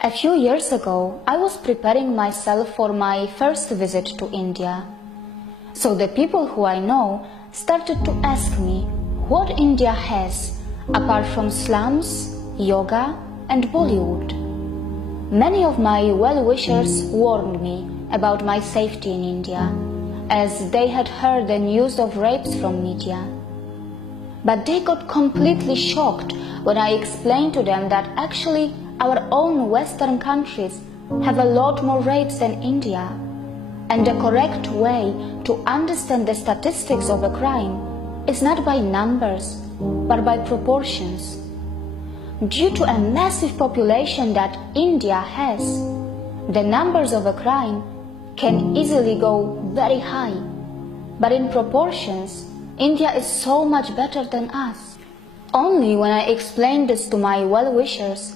A few years ago, I was preparing myself for my first visit to India. So the people who I know started to ask me what India has apart from slums, yoga and Bollywood. Many of my well-wishers warned me about my safety in India, as they had heard the news of rapes from media. But they got completely shocked when I explained to them that actually our own Western countries have a lot more rapes than India, and the correct way to understand the statistics of a crime is not by numbers, but by proportions. Due to a massive population that India has, the numbers of a crime can easily go very high, but in proportions, India is so much better than us. Only when I explained this to my well-wishers,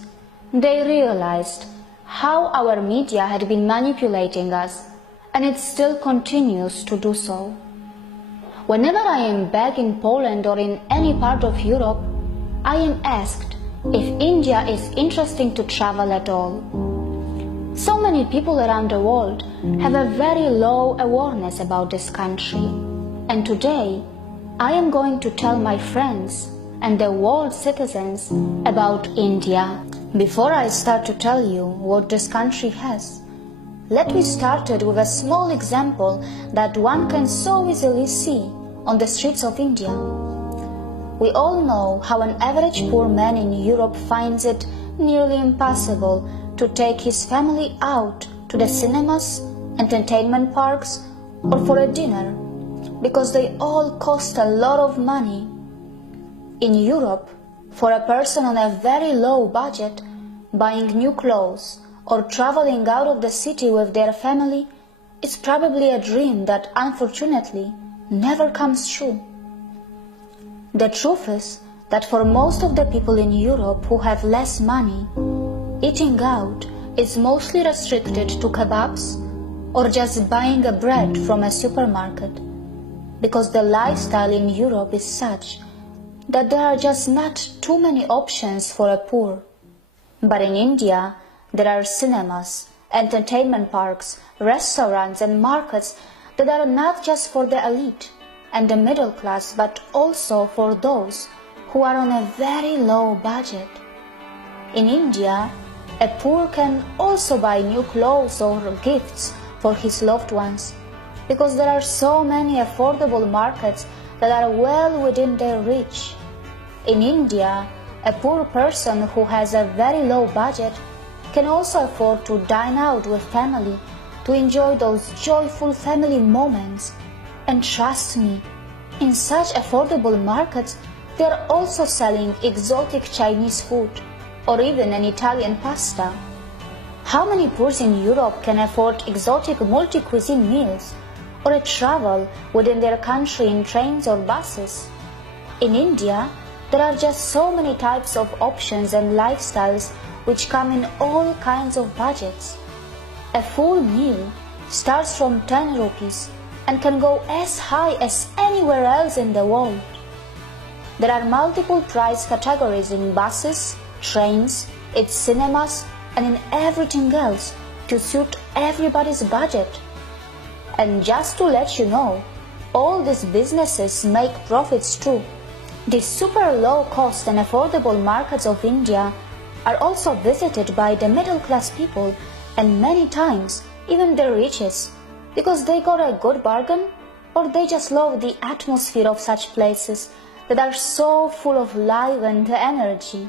they realized how our media had been manipulating us, and it still continues to do so. Whenever I am back in Poland or in any part of Europe, I am asked if India is interesting to travel at all. So many people around the world have a very low awareness about this country, and today I am going to tell my friends and the world citizens about India. Before I start to tell you what this country has, let me start it with a small example that one can so easily see on the streets of India. We all know how an average poor man in Europe finds it nearly impossible to take his family out to the cinemas, entertainment parks, or for a dinner, because they all cost a lot of money. In Europe, for a person on a very low budget, buying new clothes or traveling out of the city with their family is probably a dream that unfortunately never comes true. The truth is that for most of the people in Europe who have less money, eating out is mostly restricted to kebabs or just buying a bread from a supermarket, because the lifestyle in Europe is such that there are just not too many options for a poor. But in India, there are cinemas, entertainment parks, restaurants and markets that are not just for the elite and the middle class, but also for those who are on a very low budget. In India, a poor can also buy new clothes or gifts for his loved ones, because there are so many affordable markets that are well within their reach. In India, a poor person who has a very low budget can also afford to dine out with family to enjoy those joyful family moments. And trust me, in such affordable markets, they are also selling exotic Chinese food or even an Italian pasta. How many poors in Europe can afford exotic multi-cuisine meals or a travel within their country in trains or buses? In India, there are just so many types of options and lifestyles which come in all kinds of budgets. A full meal starts from 10 rupees and can go as high as anywhere else in the world. There are multiple price categories in buses, trains, its cinemas, and in everything else to suit everybody's budget. And just to let you know, all these businesses make profits too. The super low cost and affordable markets of India are also visited by the middle class people, and many times even the richest, because they got a good bargain or they just love the atmosphere of such places that are so full of life and energy.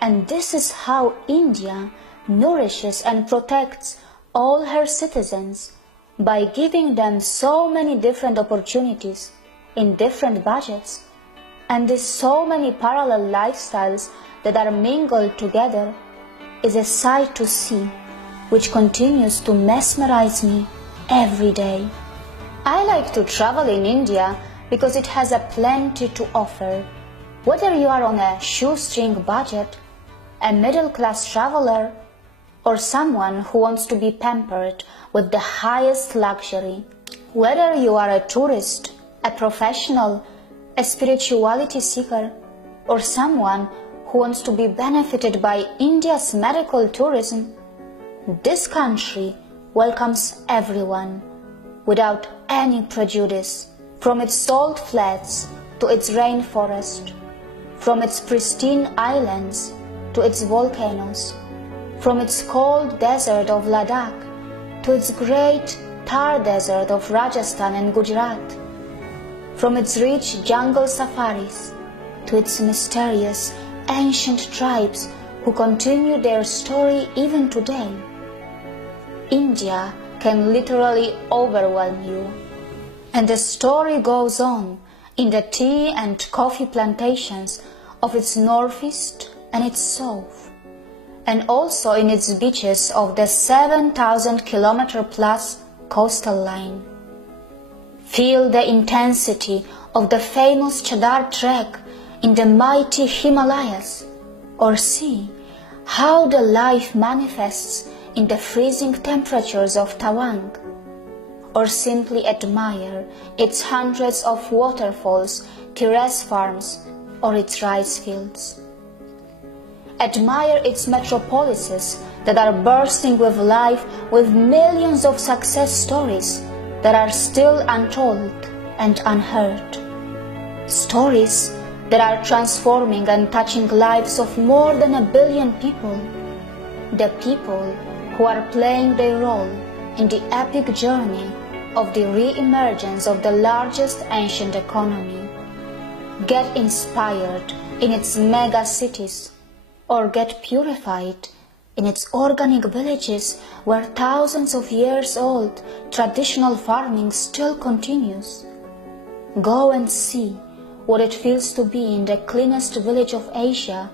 And this is how India nourishes and protects all her citizens, by giving them so many different opportunities in different budgets, and these so many parallel lifestyles that are mingled together is a sight to see, which continues to mesmerize me every day. I like to travel in India because it has a plenty to offer. Whether you are on a shoestring budget, a middle-class traveler, or someone who wants to be pampered with the highest luxury. Whether you are a tourist, a professional, a spirituality seeker, or someone who wants to be benefited by India's medical tourism, this country welcomes everyone without any prejudice, from its salt flats to its rainforest, from its pristine islands to its volcanoes, from its cold desert of Ladakh to its great Thar desert of Rajasthan and Gujarat, from its rich jungle safaris to its mysterious ancient tribes who continue their story even today. India can literally overwhelm you. And the story goes on in the tea and coffee plantations of its northeast and its south, and also in its beaches of the 7,000-kilometer plus coastal line. Feel the intensity of the famous Chadar trek in the mighty Himalayas, or see how the life manifests in the freezing temperatures of Tawang, or simply admire its hundreds of waterfalls, terrace farms, or its rice fields. Admire its metropolises that are bursting with life, with millions of success stories that are still untold and unheard. Stories that are transforming and touching lives of more than 1 billion people. The people who are playing their role in the epic journey of the re-emergence of the largest ancient economy. Get inspired in its mega cities, or get purified in its organic villages where thousands of years old traditional farming still continues. Go and see what it feels to be in the cleanest village of Asia,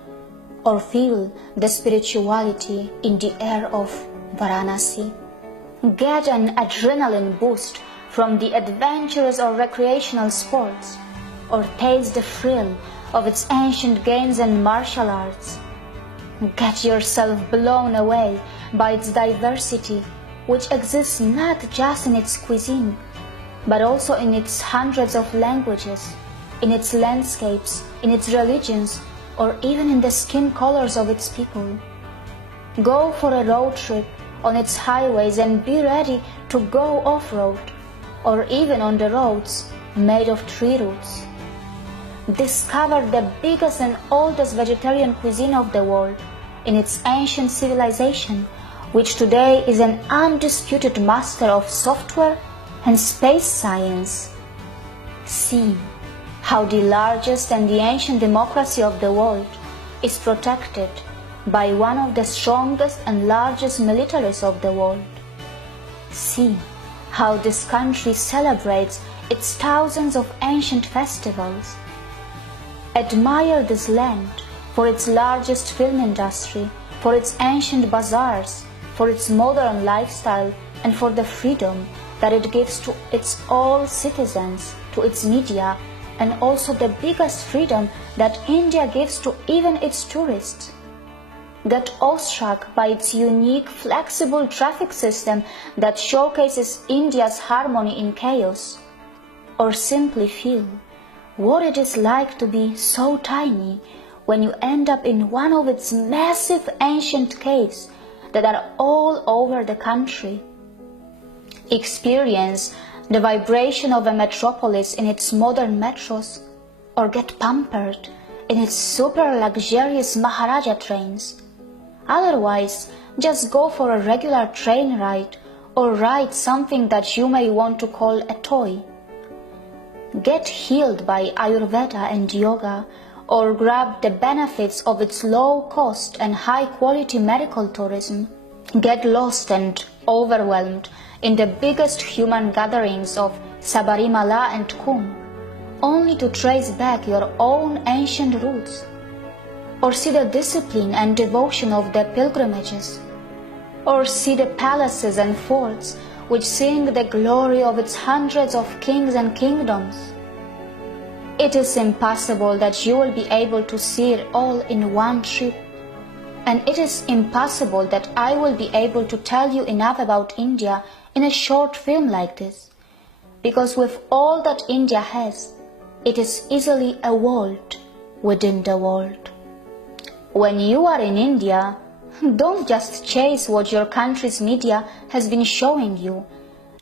or feel the spirituality in the air of Varanasi. Get an adrenaline boost from the adventurous or recreational sports, or taste the thrill of its ancient games and martial arts. Get yourself blown away by its diversity, which exists not just in its cuisine, but also in its hundreds of languages, in its landscapes, in its religions, or even in the skin colors of its people. Go for a road trip on its highways and be ready to go off-road, or even on the roads made of tree roots. Discover the biggest and oldest vegetarian cuisine of the world in its ancient civilization, which today is an undisputed master of software and space science. See how the largest and the ancient democracy of the world is protected by one of the strongest and largest militaries of the world. See how this country celebrates its thousands of ancient festivals. Admire this land for its largest film industry, for its ancient bazaars, for its modern lifestyle, and for the freedom that it gives to its all citizens, to its media, and also the biggest freedom that India gives to even its tourists. Get awestruck by its unique, flexible traffic system that showcases India's harmony in chaos, or simply feel what it is like to be so tiny when you end up in one of its massive ancient caves that are all over the country. Experience the vibration of a metropolis in its modern metros, or get pampered in its super luxurious Maharaja trains. Otherwise, just go for a regular train ride, or ride something that you may want to call a toy. Get healed by Ayurveda and yoga, or grab the benefits of its low-cost and high-quality medical tourism. Get lost and overwhelmed in the biggest human gatherings of Sabarimala and Kumbh, only to trace back your own ancient roots. Or see the discipline and devotion of the pilgrimages. Or see the palaces and forts which sing the glory of its hundreds of kings and kingdoms. It is impossible that you will be able to see it all in one trip. And it is impossible that I will be able to tell you enough about India in a short film like this. Because with all that India has, it is easily a world within the world. When you are in India, don't just chase what your country's media has been showing you,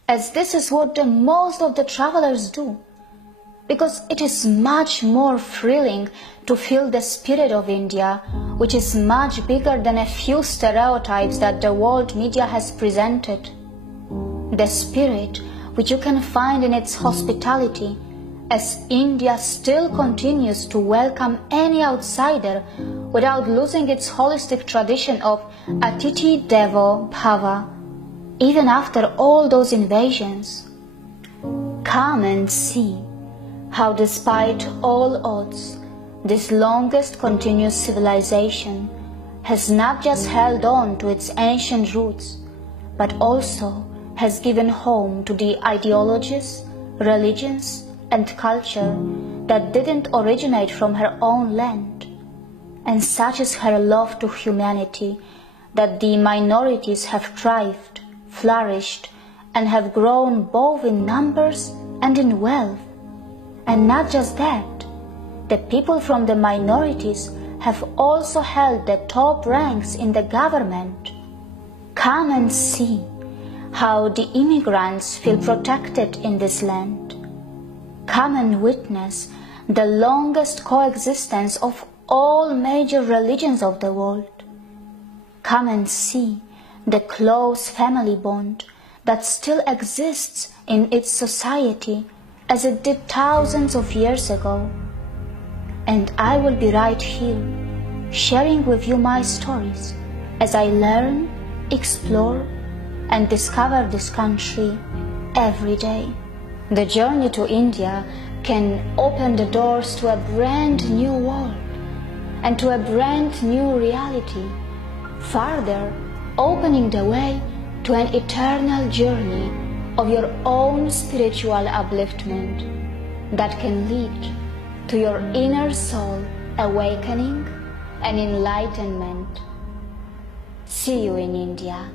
as this is what most of the travelers do. Because it is much more thrilling to feel the spirit of India, which is much bigger than a few stereotypes that the world media has presented. The spirit which you can find in its hospitality, as India still continues to welcome any outsider without losing its holistic tradition of Atiti Devo Bhava, even after all those invasions. Come and see how, despite all odds, this longest continuous civilization has not just held on to its ancient roots, but also has given home to the ideologies, religions, and culture that didn't originate from her own land. And such is her love to humanity that the minorities have thrived, flourished, and have grown both in numbers and in wealth. And not just that, the people from the minorities have also held the top ranks in the government. Come and see how the immigrants feel protected in this land. Come and witness the longest coexistence of all major religions of the world. Come and see the close family bond that still exists in its society as it did thousands of years ago. And I will be right here, sharing with you my stories as I learn, explore, and discover this country every day. The journey to India can open the doors to a brand new world and to a brand new reality, further opening the way to an eternal journey of your own spiritual upliftment that can lead to your inner soul awakening and enlightenment. See you in India.